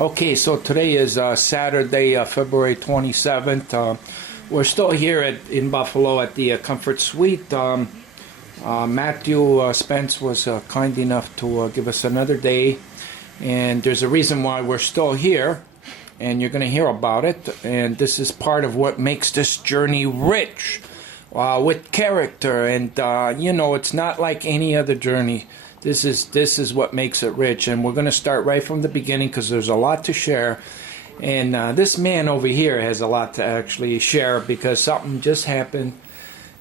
Okay, so today is Saturday, February 27th. We're still here in Buffalo at the Comfort Suite. Matthew Spence was kind enough to give us another day, and there's a reason why we're still here, and you're going to hear about it. And this is part of what makes this journey rich with character, and it's not like any other journey. This is what makes it rich, and we're going to start right from the beginning because there's a lot to share. And this man over here has a lot to actually share because something just happened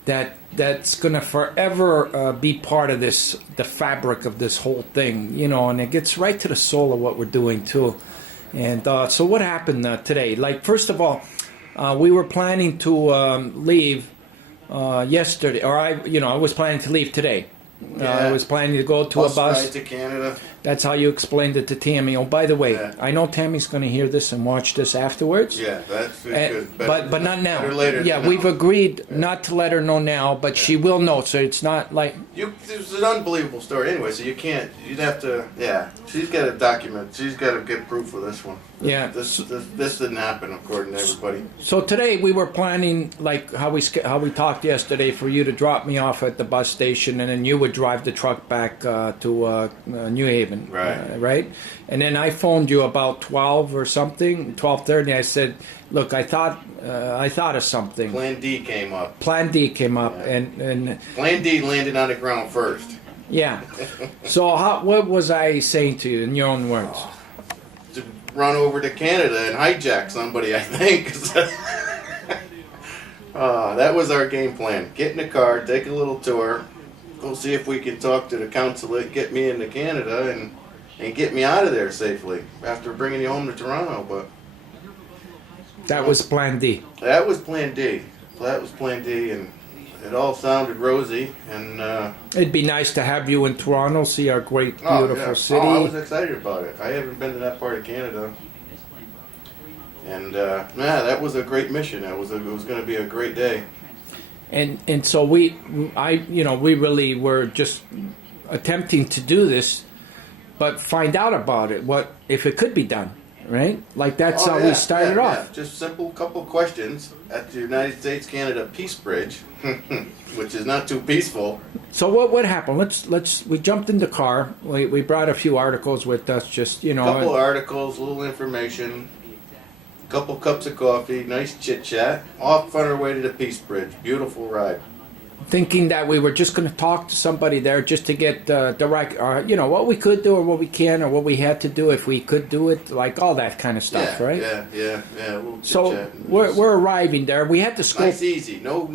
that's going to forever be part of the fabric of this whole thing, and it gets right to the soul of what we're doing too. And so what happened today? Like, first of all, we were planning to leave yesterday, or I was planning to leave today. I was planning to go to a bus ride to Canada. That's how you explained it to Tammy. Oh, by the way, I know Tammy's going to hear this and watch this afterwards. Yeah, that's good. But not now. Better later. Yeah, we've agreed not to let her know now, but she will know. So it's not like It's an unbelievable story anyway. So you'd have to. Yeah, she's got to document. She's got to get proof of this one. Yeah. This didn't happen according to everybody. So today we were planning, like how we talked yesterday, for you to drop me off at the bus station, and then you would drive the truck back to New Haven. Right. And then I phoned you about 12 or something, 12:30. I said, "Look, I thought of something." Plan D came up. Plan D came up, and Plan D landed on the ground first. Yeah. So what was I saying to you in your own words? To run over to Canada and hijack somebody, I think. That was our game plan. Get in the car, take a little tour, go see if we can talk to the consulate, get me into Canada, and get me out of there safely after bringing you home to Toronto. But that was Plan D. That was Plan D. And it all sounded rosy. And it'd be nice to have you in Toronto, see our great, beautiful city. I was excited about it. I haven't been to that part of Canada. And that was a great mission. It was going to be a great day. And so we really were just attempting to do this, but find out about it. What if it could be done, right? Like that's how we started off. Yeah. Just simple couple questions at the United States-Canada Peace Bridge, which is not too peaceful. So what happened? We jumped in the car. We brought a few articles with us, just couple articles, a little information. Couple cups of coffee, nice chit chat. Off on our way to the Peace Bridge. Beautiful ride. Thinking that we were just going to talk to somebody there just to get direct, what we could do or what we can or what we had to do if we could do it, like all that kind of stuff, right? Yeah. A little so chit-chat. we're arriving there. We had to scope. Nice, easy. No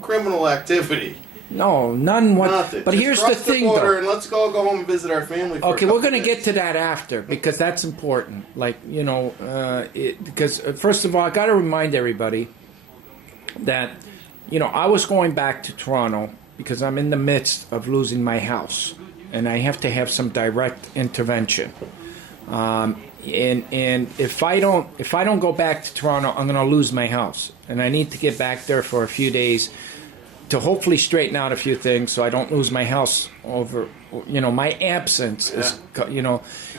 criminal activity. No, none. Nothing. But just here's cross the thing, border though. And let's go home and visit our family. Okay, we're going to get to that after because that's important. Like because first of all, I got to remind everybody that I was going back to Toronto because I'm in the midst of losing my house, and I have to have some direct intervention. And if I don't go back to Toronto, I'm going to lose my house, and I need to get back there for a few days to hopefully straighten out a few things so I don't lose my house over, my absence is,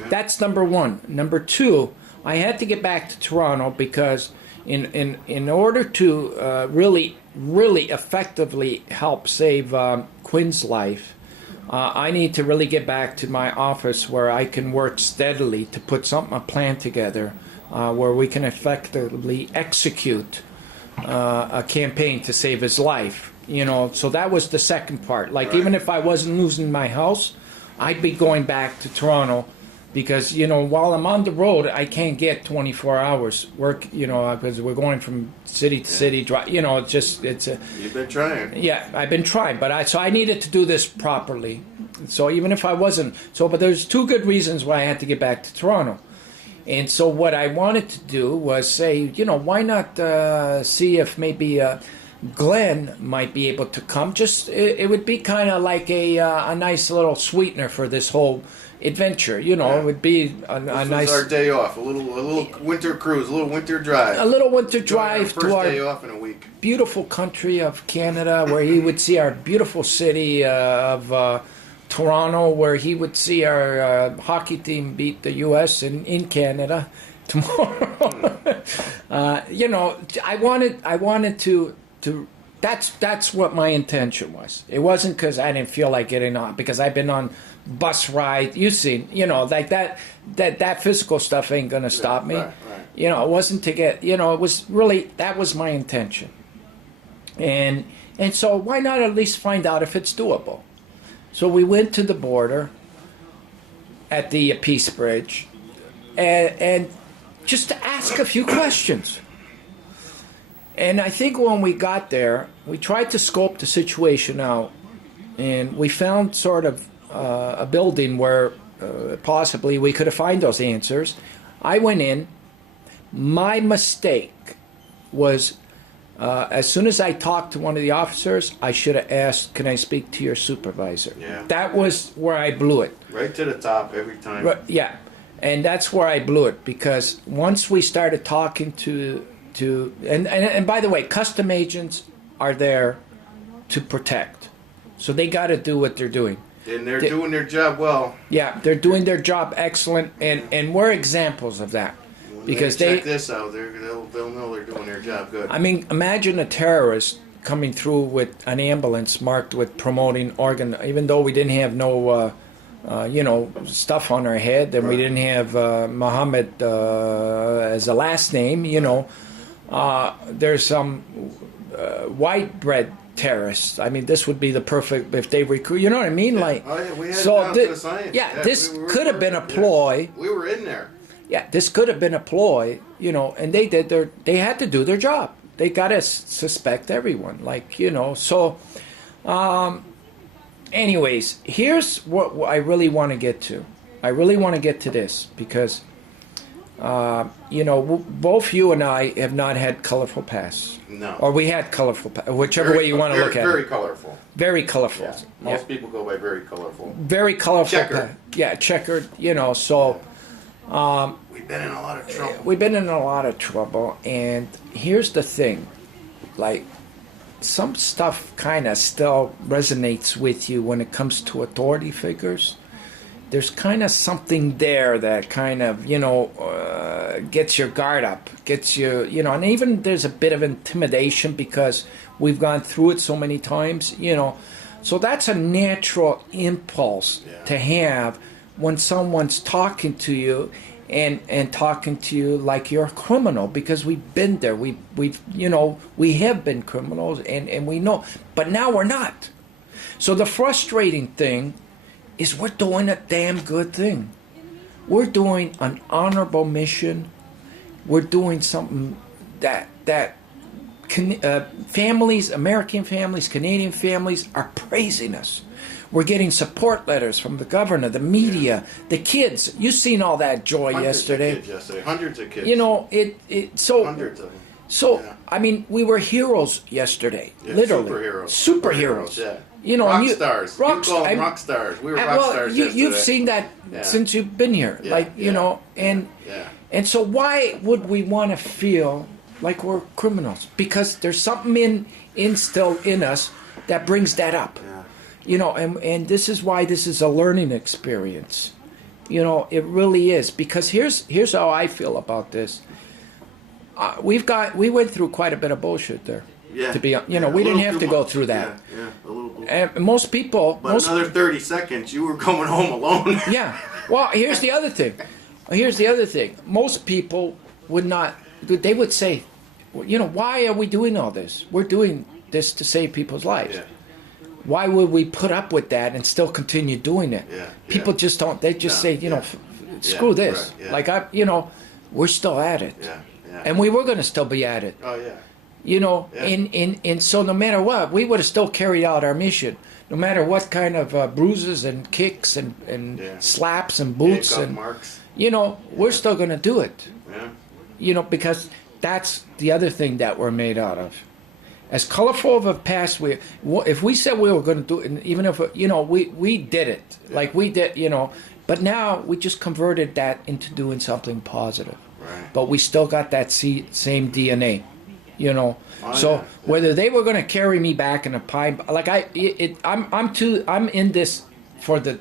that's number one. Number two, I had to get back to Toronto because in order to really effectively help save Quinn's life, I need to really get back to my office where I can work steadily to put a plan together where we can effectively execute a campaign to save his life. So that was the second part. Like, even if I wasn't losing my house, I'd be going back to Toronto because, while I'm on the road, I can't get 24 hours work, because we're going from city to city. You've been trying. Yeah, I've been trying, but I needed to do this properly. So even if I wasn't, but there's two good reasons why I had to get back to Toronto. And so what I wanted to do was say, why not see if maybe Glenn might be able to come. It would be kind of like a nice little sweetener for this whole adventure. It would be a nice. Our day off, a little winter cruise, a little winter drive. A little winter drive to our day off in a week. Beautiful country of Canada, where he would see our beautiful city of Toronto, where he would see our hockey team beat the U.S. in Canada tomorrow. I wanted to. That's what my intention was. It wasn't because I didn't feel like getting on, because I've been on bus ride. You've seen, like that physical stuff ain't gonna stop me. Right. It wasn't to get. It was really, that was my intention. And so why not at least find out if it's doable? So we went to the border at the Peace Bridge, and just to ask a few questions. And I think when we got there, we tried to scope the situation out, and we found sort of a building where possibly we could have found those answers. I went in. My mistake was, as soon as I talked to one of the officers, I should have asked, "Can I speak to your supervisor?" Yeah. That was where I blew it. Right to the top every time. But, yeah, and that's where I blew it, because once we started talking and by the way, custom agents are there to protect, so they got to do what they're doing. And they're doing their job well. Yeah, they're doing their job excellent, and we're examples of that. When Because they check this out, they'll know they're doing their job good. I mean, imagine a terrorist coming through with an ambulance marked with promoting organ, even though we didn't have no, stuff on our head, and we didn't have Muhammad as a last name. There's some white bread terrorists. I mean, this would be the perfect, if they recruit. You know what I mean? Yeah. Like, Oh, yeah, we had so it down to the science. this we were could have been a perfect. ploy. Yeah. We were in there. Yeah, this could have been a ploy, and they had to do their job. They got to suspect everyone, so, anyways, here's what I really want to get to. I really want to get to this, because, both you and I have not had colorful pasts. No. Or we had colorful pasts, whichever way you want to look at Very it. colorful. Very colorful. Yeah. Most people go by very colorful. Very colorful. Checkered. Yeah, checkered, so... We've been in a lot of trouble. We've been in a lot of trouble, and here's the thing, some stuff kind of still resonates with you when it comes to authority figures. There's kind of something there that kind of, gets your guard up, gets you, and even there's a bit of intimidation because we've gone through it so many times, So that's a natural impulse to have when someone's talking to you and talking to you like you're a criminal, because we've been there. We have been criminals, and we know, but now we're not. So the frustrating thing is we're doing a damn good thing. We're doing an honorable mission. We're doing something that families, American families, Canadian families are praising us. We're getting support letters from the governor, the media, the kids. You've seen all that joy yesterday. Hundreds of kids. Hundreds of them. So, Yeah. I mean, we were heroes yesterday, Yeah, literally. Superheroes. Yeah. Rock stars. Rock rock stars. We were rock stars yesterday. You've seen that since you've been here. Yeah, and so why would we want to feel like we're criminals? Because there's something instilled in us that brings that up. And this is why this is a learning experience. It really is. Because here's how I feel about this. We went through quite a bit of bullshit there. Yeah. To be, we didn't have to go through that. Yeah, a little bit. And most people. But another 30 seconds, you were going home alone. Yeah. Well, here's the other thing. Most people would not. They would say, why are we doing all this? We're doing this to save people's lives. Yeah. Why would we put up with that and still continue doing it? Yeah, People just don't. They just say, screw this. Right, yeah. We're still at it. Yeah. And we were going to still be at it. Oh yeah. And so no matter what, we would have still carried out our mission. No matter what kind of bruises and kicks and slaps and boots Handcuff and marks. We're still going to do it. Yeah. Because that's the other thing that we're made out of. As colorful of a past, if we said we were going to do it, even if we did it, like we did, but now we just converted that into doing something positive. Right. But we still got that same DNA, Oh, whether they were going to carry me back in a pine, like I'm in this for the